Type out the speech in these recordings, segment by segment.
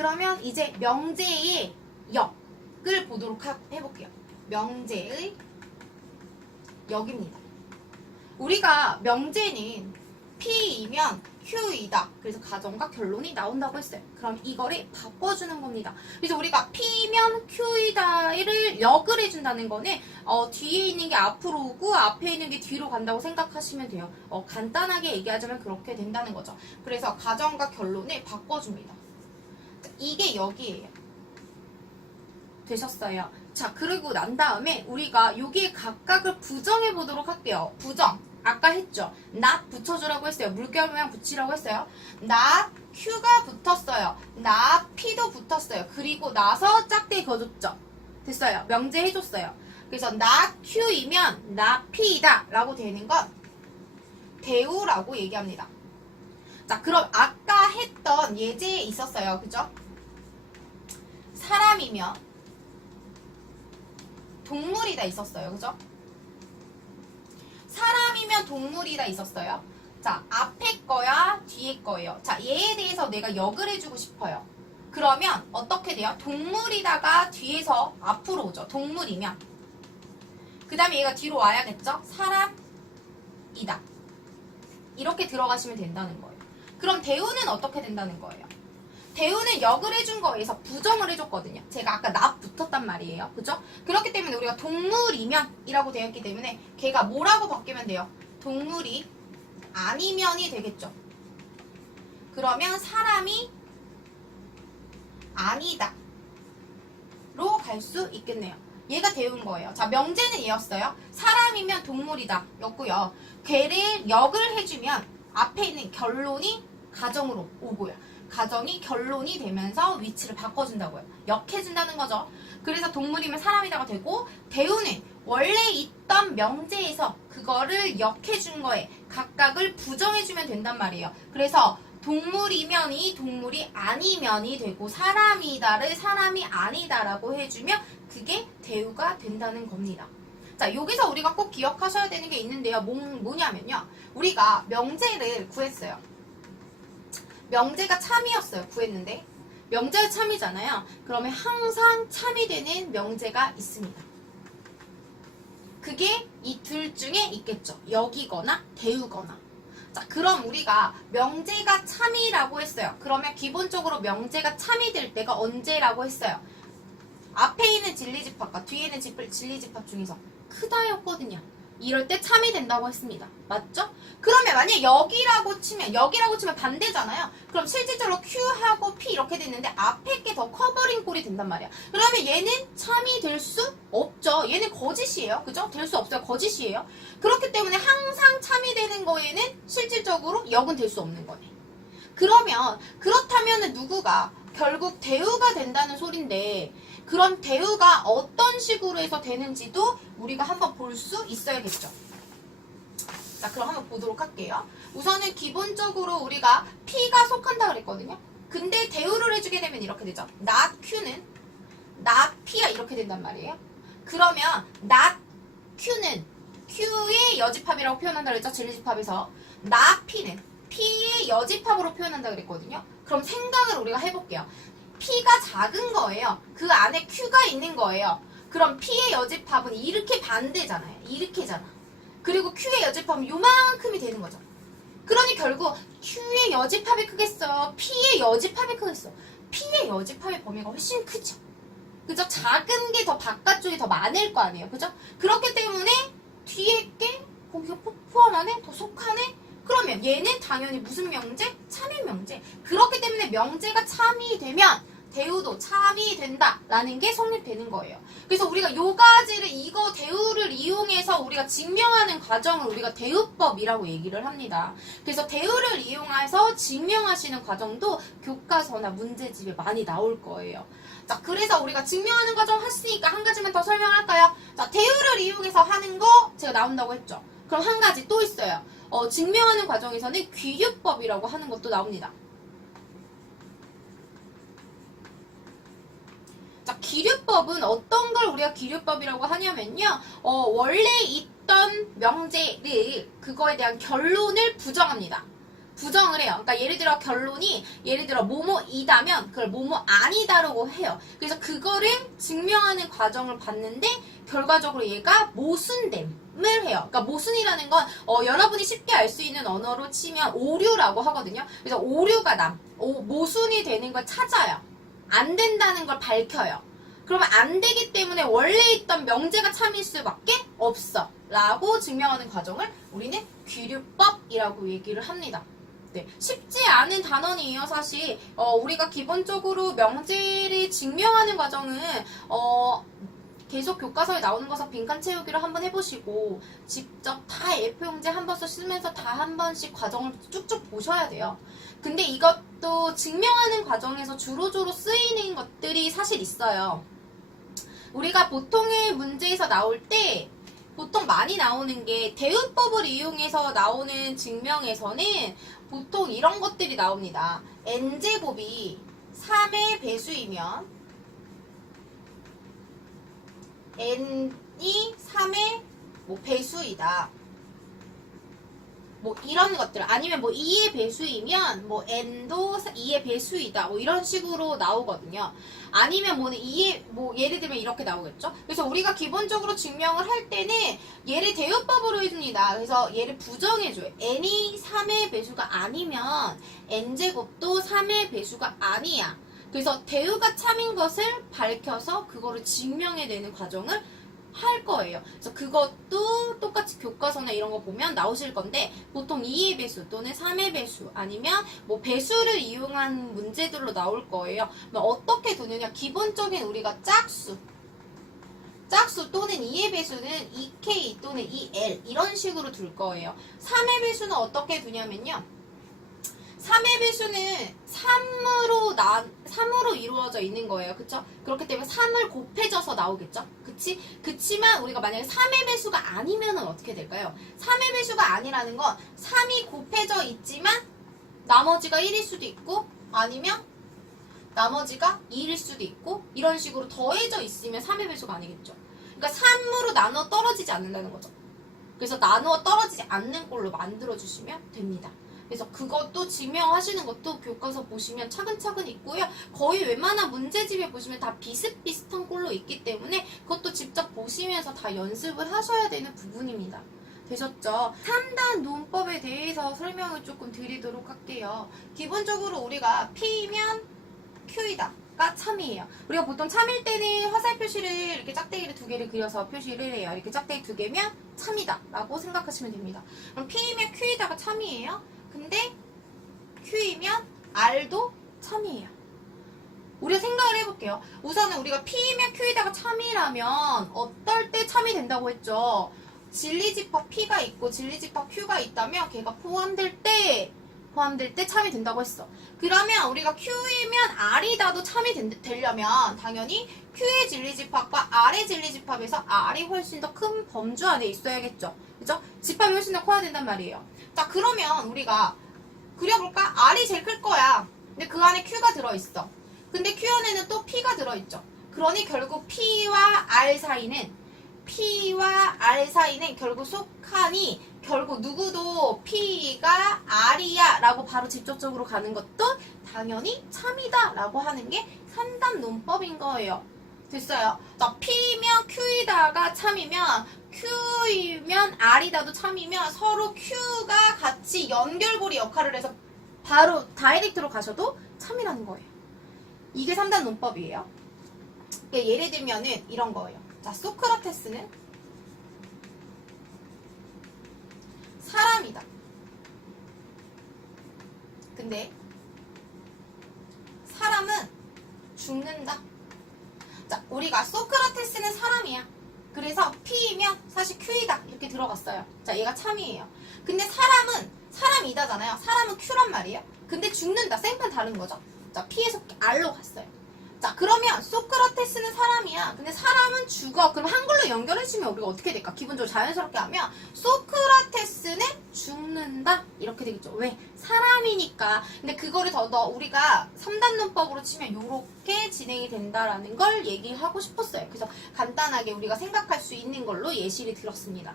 그러면 이제 명제의 역을 보도록 하- 해볼게요. 명제의 역입니다. 우리가 명제는 P이면 Q이다. 그래서 가정과 결론이 나온다고 했어요. 그럼 이거를 바꿔주는 겁니다. 그래서 우리가 P면 Q이다를 역을 해준다는 거는 어, 뒤에 있는 게 앞으로 오고 앞에 있는 게 뒤로 간다고 생각하시면 돼요. 어, 간단하게 얘기하자면 그렇게 된다는 거죠. 그래서 가정과 결론을 바꿔줍니다. 자, 이게 역이에요. 되셨어요. 자, 그리고 난 다음에 우리가 여기에 각각을 부정해 보도록 할게요. 부정. 아까 했죠. not 붙여주라고 했어요. 물결 모양 붙이라고 했어요. not q가 붙었어요. not p도 붙었어요. 그리고 나서 짝대기 그어줬죠. 됐어요. 명제 해줬어요. 그래서 not q이면 not p이다 라고 되는 건 대우라고 얘기합니다. 자, 그럼 아까 했던 예제에 있었어요. 그죠? 사람이면 동물이 다 있었어요. 그죠? 사람이면 동물이 다 있었어요. 자, 앞에 거야, 뒤에 거예요. 자, 얘에 대해서 내가 역을 해주고 싶어요. 그러면 어떻게 돼요? 동물이다가 뒤에서 앞으로 오죠. 동물이면. 그 다음에 얘가 뒤로 와야겠죠? 사람이다. 이렇게 들어가시면 된다는 거예요. 그럼 대우는 어떻게 된다는 거예요? 대우는 역을 해준 거에서 부정을 해줬거든요. 제가 아까 납 붙었단 말이에요. 그죠? 그렇기 때문에 우리가 동물이면 이라고 되어 있기 때문에 걔가 뭐라고 바뀌면 돼요? 동물이 아니면이 되겠죠. 그러면 사람이 아니다. 로 갈 수 있겠네요. 얘가 대운 거예요. 자, 명제는 얘였어요. 사람이면 동물이다. 였고요. 걔를 역을 해주면 앞에 있는 결론이 가정으로 오고요. 가정이 결론이 되면서 위치를 바꿔준다고요. 역해준다는 거죠. 그래서 동물이면 사람이다가 되고 대우는 원래 있던 명제에서 그거를 역해준 거에 각각을 부정해주면 된단 말이에요. 그래서 동물이면이 동물이 아니면이 되고 사람이다를 사람이 아니다라고 해주면 그게 대우가 된다는 겁니다. 자, 여기서 우리가 꼭 기억하셔야 되는 게 있는데요. 뭐, 뭐냐면요. 우리가 명제를 구했어요. 명제가 참이었어요. 구했는데. 명제가 참이잖아요. 그러면 항상 참이 되는 명제가 있습니다. 그게 이 둘 중에 있겠죠. 여기거나 대우거나. 자, 그럼 우리가 명제가 참이라고 했어요. 그러면 기본적으로 명제가 참이 될 때가 언제라고 했어요? 앞에 있는 진리집합과 뒤에 있는 집- 진리집합 중에서 크다였거든요. 이럴 때 참이 된다고 했습니다. 맞죠? 그러면 만약 여기라고 치면 여기라고 치면 반대잖아요. 그럼 실질적으로 Q하고 P 이렇게 됐는데 앞에 게 더 커버링 꼴이 된단 말이야. 그러면 얘는 참이 될 수 없죠. 얘는 거짓이에요. 그죠? 될 수 없어요. 거짓이에요. 그렇기 때문에 항상 참이 되는 거에는 실질적으로 역은 될 수 없는 거네. 그러면 그렇다면 누구가 결국 대우가 된다는 소린데 그럼 대우가 어떤 식으로 해서 되는지도 우리가 한번 볼 수 있어야겠죠. 자, 그럼 한번 보도록 할게요. 우선은 기본적으로 우리가 P가 속한다 그랬거든요. 근데 대우를 해주게 되면 이렇게 되죠. not Q는 not P야 이렇게 된단 말이에요. 그러면 not Q는 Q의 여집합이라고 표현한다 그랬죠. 진리집합에서 not P는 P의 여집합으로 표현한다 그랬거든요. 그럼 생각을 우리가 해볼게요. P가 작은 거예요. 그 안에 Q가 있는 거예요. 그럼 P의 여집합은 이렇게 반대잖아요. 이렇게잖아. 그리고 Q의 여집합은 요만큼이 되는 거죠. 그러니 결국 Q의 여집합이 크겠어. P의 여집합이 크겠어. P의 여집합의 범위가 훨씬 크죠. 그죠? 작은 게 더 바깥쪽이 더 많을 거 아니에요. 그죠? 그렇기 때문에 뒤에 게 거기가 포- 포함하네? 더 속하네? 그러면 얘는 당연히 무슨 명제? 참이 명제. 그렇기 때문에 명제가 참이 되면 대우도 참이 된다라는 게 성립되는 거예요. 그래서 우리가 요 가지를 이거 대우를 이용해서 우리가 증명하는 과정을 우리가 대우법이라고 얘기를 합니다. 그래서 대우를 이용해서 증명하시는 과정도 교과서나 문제집에 많이 나올 거예요. 자, 그래서 우리가 증명하는 과정 했으니까 한 가지만 더 설명할까요? 자, 대우를 이용해서 하는 거 제가 나온다고 했죠. 그럼 한 가지 또 있어요. 어, 증명하는 과정에서는 귀유법이라고 하는 것도 나옵니다. 자, 기류법은 어떤 걸 우리가 기류법이라고 하냐면요. 어, 원래 있던 명제를 그거에 대한 결론을 부정합니다. 부정을 해요. 그러니까 예를 들어 결론이 예를 들어 뭐뭐이다면 그걸 뭐뭐 아니다라고 해요. 그래서 그거를 증명하는 과정을 봤는데 결과적으로 얘가 모순됨 을 해요. 그러니까 모순이라는 건 어, 여러분이 쉽게 알 수 있는 언어로 치면 오류라고 하거든요. 그래서 오류가 남, 오, 모순이 되는 걸 찾아요. 안 된다는 걸 밝혀요. 그러면 안 되기 때문에 원래 있던 명제가 참일 수밖에 없어. 라고 증명하는 과정을 우리는 귀류법이라고 얘기를 합니다. 네, 쉽지 않은 단원이에요, 사실. 어, 우리가 기본적으로 명제를 증명하는 과정은, 어, 계속 교과서에 나오는 것을 빈칸 채우기를 한번 해보시고, 직접 다 F용제 한 번씩 쓰면서 다 한 번씩 과정을 쭉쭉 보셔야 돼요. 근데 이것도 증명하는 과정에서 주로주로 쓰이는 것들이 사실 있어요. 우리가 보통의 문제에서 나올 때 보통 많이 나오는 게 대우법을 이용해서 나오는 증명에서는 보통 이런 것들이 나옵니다. n제곱이 3의 배수이면 n이 3의 뭐 배수이다. 뭐 이런 것들 아니면 뭐 2의 배수이면 뭐 n도 2의 배수이다. 뭐 이런 식으로 나오거든요. 아니면 뭐는 2의 뭐 예를 들면 이렇게 나오겠죠? 그래서 우리가 기본적으로 증명을 할 때는 얘를 대요법으로 해줍니다. 그래서 얘를 부정해줘요. N이 3의 배수가 아니면 n제곱도 3의 배수가 아니야 그래서 대우가 참인 것을 밝혀서 그거를 증명해내는 과정을 할 거예요. 그래서 그것도 똑같이 교과서나 이런 거 보면 나오실 건데 보통 2의 배수 또는 3의 배수 아니면 뭐 배수를 이용한 문제들로 나올 거예요. 어떻게 두느냐? 기본적인 우리가 짝수 짝수 또는 2의 배수는 2k 또는 2l 이런 식으로 둘 거예요. 3의 배수는 어떻게 두냐면요. 3의 배수는 3으로 나 3으로 이루어져 있는 거예요. 그쵸? 그렇기 때문에 3을 곱해져서 나오겠죠? 그치? 그치만 우리가 만약에 3의 배수가 아니면 어떻게 될까요? 3의 배수가 아니라는 건 3이 곱해져 있지만 나머지가 1일 수도 있고 아니면 나머지가 2일 수도 있고 이런 식으로 더해져 있으면 3의 배수가 아니겠죠. 그러니까 3으로 나눠 떨어지지 않는다는 거죠. 그래서 나누어 떨어지지 않는 꼴로 만들어 주시면 됩니다. 그래서 그것도 증명하시는 것도 교과서 보시면 차근차근 있고요. 거의 웬만한 문제집에 보시면 다 비슷비슷한 꼴로 있기 때문에 그것도 직접 보시면서 다 연습을 하셔야 되는 부분입니다. 되셨죠? 3단 논법에 대해서 설명을 조금 드리도록 할게요. 기본적으로 우리가 P면 Q이다. 가 참이에요. 우리가 보통 참일 때는 화살 표시를 이렇게 짝대기를 두 개를 그려서 표시를 해요. 이렇게 짝대기 두 개면 참이다. 라고 생각하시면 됩니다. 그럼 P이면 Q이다가 참이에요. 근데 Q이면 R도 참이에요. 우리가 생각을 해볼게요. 우선은 우리가 P이면 Q이다가 참이라면 어떨 때 참이 된다고 했죠? 진리집합 P가 있고 진리집합 Q가 있다면 걔가 포함될 때 포함될 때 참이 된다고 했어. 그러면 우리가 Q이면 R이다도 참이 된- 되려면 당연히 Q의 진리집합과 R의 진리집합에서 R이 훨씬 더 큰 범주 안에 있어야겠죠. 그죠? 집합이 훨씬 더 커야 된단 말이에요. 자, 그러면 우리가 그려볼까? R이 제일 클 거야. 근데 그 안에 Q가 들어있어. 근데 Q 안에는 또 P가 들어있죠. 그러니 결국 P와 R 사이는 P와 R 사이는 결국 속하니 결국 누구도 P가 R이야 라고 바로 직접적으로 가는 것도 당연히 참이다 라고 하는 게 3단 논법인 거예요. 됐어요. 자, P면 Q이다가 참이면 Q이면 R이다도 참이면 서로 Q가 같이 연결고리 역할을 해서 바로 다이렉트로 가셔도 참이라는 거예요. 이게 3단 논법이에요. 그러니까 예를 들면은 이런 거예요. 자, 소크라테스는 사람이다. 근데 사람은 죽는다. 자, 우리가 소크라테스는 사람이야. 그래서 P이면 사실 Q이다. 이렇게 들어갔어요. 자, 얘가 참이에요. 근데 사람은 사람이다잖아요. 사람은 Q란 말이에요. 근데 죽는다. 생판 다른 거죠. 자, P에서 R로 갔어요. 자, 그러면 소크라테스는 사람이야. 근데 사람은 죽어. 그럼 한글로 연결해주면 우리가 어떻게 될까? 기본적으로 자연스럽게 하면 소크라테스는 죽는다. 이렇게 되겠죠. 왜? 사람이니까. 근데 그거를 더, 더 우리가 3단 논법으로 치면 이렇게 진행이 된다라는 걸 얘기하고 싶었어요. 그래서 간단하게 우리가 생각할 수 있는 걸로 예시를 들었습니다.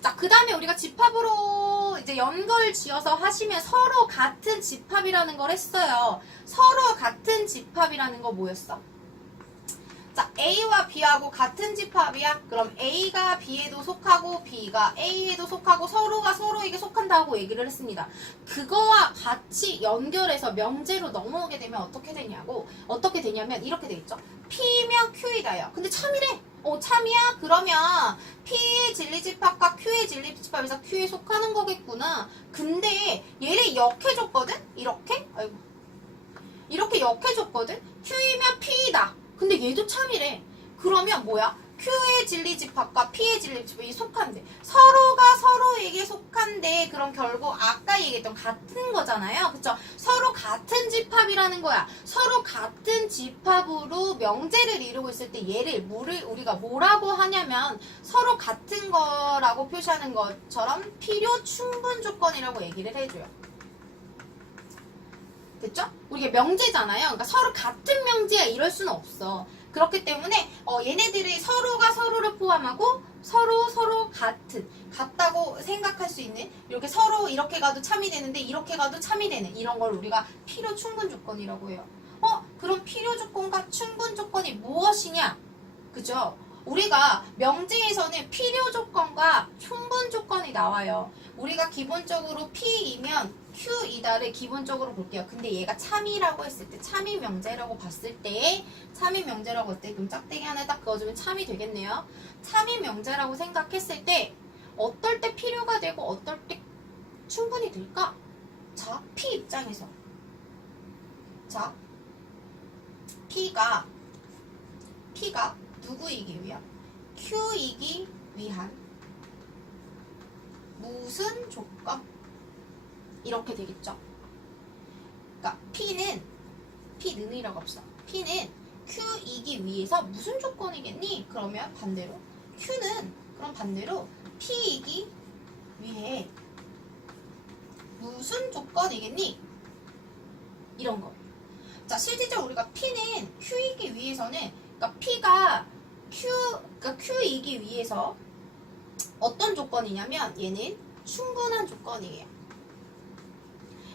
자, 그 다음에 우리가 집합으로 이제 연결 지어서 하시면 서로 같은 집합이라는 걸 했어요. 서로 같은 집합이라는 거 뭐였어? 자, A와 B하고 같은 집합이야. 그럼 A가 B에도 속하고 B가 A에도 속하고 서로가 서로에게 속한다고 얘기를 했습니다. 그거와 같이 연결해서 명제로 넘어오게 되면 어떻게 되냐고 어떻게 되냐면 이렇게 돼 있죠. P면 Q이다요. 근데 참이래. 어, 참이야? 그러면 P의 진리집합과 Q의 진리집합에서 Q에 속하는 거겠구나. 근데 얘를 역해줬거든? 이렇게? 아이고. 이렇게 역해줬거든? Q이면 P이다. 근데 얘도 참이래. 그러면 뭐야? Q의 진리집합과 P의 진리집합이 속한데 서로가 서로에게 속한데 그럼 결국 아까 얘기했던 같은 거잖아요. 그쵸? 서로 같은 집합이라는 거야. 서로 같은 집합으로 명제를 이루고 있을 때 얘를 뭐를 우리가 뭐라고 하냐면 서로 같은 거라고 표시하는 것처럼 필요 충분 조건이라고 얘기를 해줘요. 됐죠? 우리가 명제잖아요. 그러니까 서로 같은 명제야 이럴 수는 없어. 그렇기 때문에 어, 얘네들이 서로가 서로를 포함하고 서로 서로 같은 같다고 생각할 수 있는 이렇게 서로 이렇게 가도 참이 되는데 이렇게 가도 참이 되는 이런 걸 우리가 필요 충분 조건이라고 해요. 어? 그럼 필요 조건과 충분 조건이 무엇이냐? 그죠? 우리가 명제에서는 필요 조건과 충분 조건이 나와요. 우리가 기본적으로 P이면 Q이다를 기본적으로 볼게요. 근데 얘가 참이라고 했을 때, 참이 명제라고 봤을 때, 참이 명제라고 했을 때, 그럼 짝대기 하나 딱 그어주면 참이 되겠네요. 참이 명제라고 생각했을 때, 어떨 때 필요가 되고, 어떨 때 충분히 될까? 자, P 입장에서. 자, P가, P가 누구이기 위한? Q이기 위한 무슨 조건? 이렇게 되겠죠. 그러니까 P는 P는이라고 합시다. P는 Q이기 위해서 무슨 조건이겠니? 그러면 반대로 Q는 그럼 반대로 P이기 위해 무슨 조건이겠니? 이런 거. 자, 실질적으로 우리가 P는 Q이기 위해서는 그러니까 P가 Q 그러니까 Q이기 위해서 어떤 조건이냐면 얘는 충분한 조건이에요.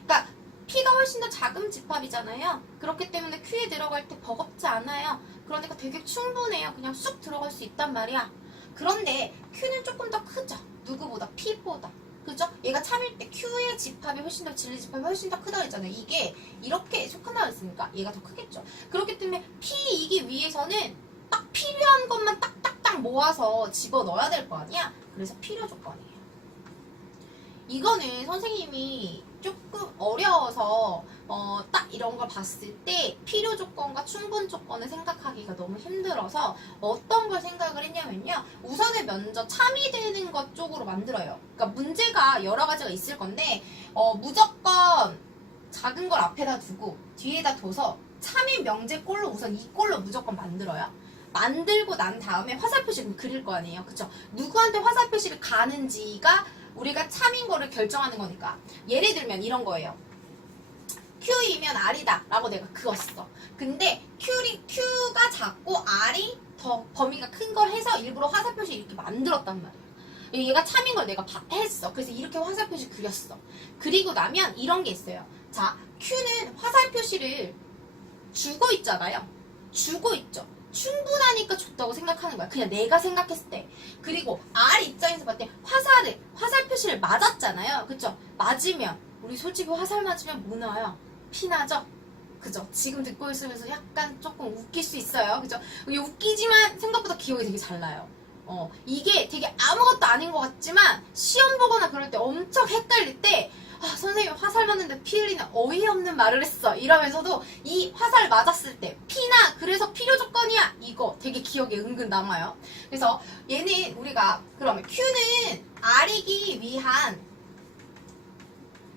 그러니까 P가 훨씬 더 작은 집합이잖아요. 그렇기 때문에 Q에 들어갈 때 버겁지 않아요. 그러니까 되게 충분해요. 그냥 쑥 들어갈 수 있단 말이야. 그런데 Q는 조금 더 크죠. 누구보다 P보다. 그죠? 얘가 참일 때 Q의 집합이 훨씬 더 진리 집합이 훨씬 더 크다고 했잖아요. 이게 이렇게 속한다고 했으니까 얘가 더 크겠죠. 그렇기 때문에 P이기 위해서는 딱 필요한 것만 딱딱딱 모아서 집어 넣어야 될 거 아니야? 그래서 필요 조건이에요. 이거는 선생님이 조금 어려워서 어, 딱 이런 걸 봤을 때 필요 조건과 충분 조건을 생각하기가 너무 힘들어서 어떤 걸 생각을 했냐면요. 우선의 면접 참이 되는 것 쪽으로 만들어요. 그러니까 문제가 여러 가지가 있을 건데 어, 무조건 작은 걸 앞에다 두고 뒤에다 둬서 참이 명제 꼴로 우선 이 꼴로 무조건 만들어요. 만들고 난 다음에 화살 표시를 그릴 거 아니에요. 그쵸? 누구한테 화살 표시를 가는지가 우리가 참인 거를 결정하는 거니까. 예를 들면 이런 거예요. Q이면 R이다 라고 내가 그었어. 근데 Q리, Q가 작고 R이 더 범위가 큰 걸 해서 일부러 화살 표시 이렇게 만들었단 말이야. 얘가 참인 걸 내가 봐- 했어. 그래서 이렇게 화살 표시 그렸어. 그리고 나면 이런 게 있어요. 자, Q는 화살 표시를 주고 있잖아요. 주고 있죠. 충분하니까 줬다고 생각하는 거야. 그냥 내가 생각했을 때. 그리고 R 입장에서 봤을 때 화살을, 화살 표시를 맞았잖아요. 그쵸? 맞으면, 우리 솔직히 화살 맞으면 뭐 나와요? 피 나죠? 그죠? 지금 듣고 있으면서 약간 조금 웃길 수 있어요. 그죠? 웃기지만 생각보다 기억이 되게 잘 나요. 어, 이게 되게 아무것도 아닌 것 같지만 시험 보거나 그럴 때 엄청 헷갈릴 때 아, 선생님 화살 맞는데 피 흘리는 어이없는 말을 했어. 이러면서도 이 화살 맞았을 때 피나 그래서 필요 조건이야. 이거 되게 기억에 은근 남아요. 그래서 얘는 우리가 그러면 Q는 R이기 위한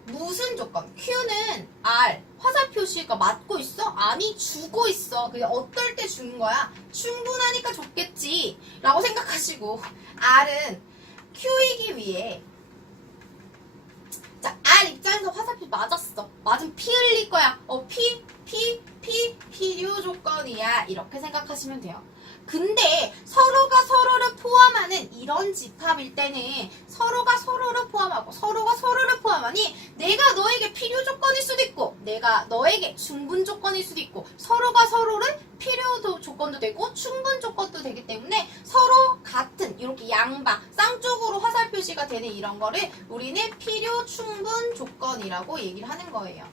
무슨 조건? Q는 R 화살 표시가 맞고 있어? 아니 주고 있어. 그냥 어떨 때 주는 거야? 충분하니까 줬겠지. 라고 생각하시고 R은 Q이기 위해 자, R 입장에서 화살표 맞았어. 맞으면 피 흘릴 거야. 어, 피, 피, 피, 필 요 조건이야. 이렇게 생각하시면 돼요. 근데 서로가 서로를 포함하는 이런 집합일 때는 서로가 서로를 포함하고 서로가 서로를 포함하니 내가 너에게 필요 조건일 수도 있고 내가 너에게 충분 조건일 수도 있고 서로가 서로를 필요 도- 조건도 되고 충분 조건도 되기 때문에 서로 같은 이렇게 양방 쌍쪽으로 화살 표시가 되는 이런 거를 우리는 필요 충분 조건이라고 얘기를 하는 거예요.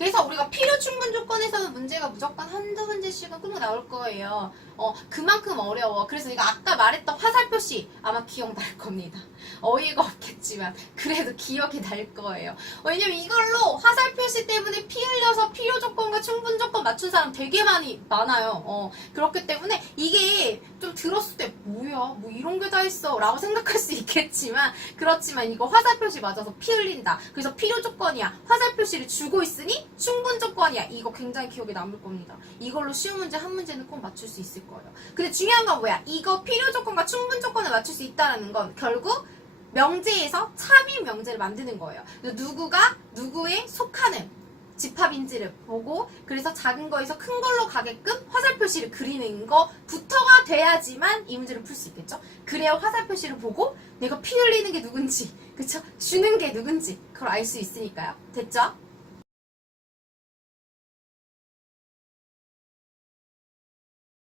그래서 우리가 필요 충분 조건에서는 문제가 무조건 한두 문제씩은 꼭 나올 거예요. 어, 그만큼 어려워. 그래서 내가 아까 말했던 화살 표시 아마 기억날 겁니다. 어이가 없겠지만 그래도 기억이 날 거예요. 왜냐면 이걸로 화살 표시 때문에 피 흘려서 필요 조건과 충분 조건 맞춘 사람 되게 많이 많아요. 어, 그렇기 때문에 이게 좀 들었을 때 뭐야 뭐 이런 게 다 있어 라고 생각할 수 있겠지만 그렇지만 이거 화살 표시 맞아서 피 흘린다. 그래서 필요 조건이야. 화살 표시를 주고 있으니 충분 조건이야. 이거 굉장히 기억에 남을 겁니다. 이걸로 쉬운 문제 한 문제는 꼭 맞출 수 있을 거예요. 근데 중요한 건 뭐야? 이거 필요 조건과 충분 조건을 맞출 수 있다는 건 결국 명제에서 참인 명제를 만드는 거예요. 누구가 누구에 속하는 집합인지를 보고 그래서 작은 거에서 큰 걸로 가게끔 화살 표시를 그리는 거부터가 돼야지만 이 문제를 풀 수 있겠죠. 그래야 화살 표시를 보고 내가 피 흘리는 게 누군지 그쵸? 주는 게 누군지 그걸 알 수 있으니까요. 됐죠?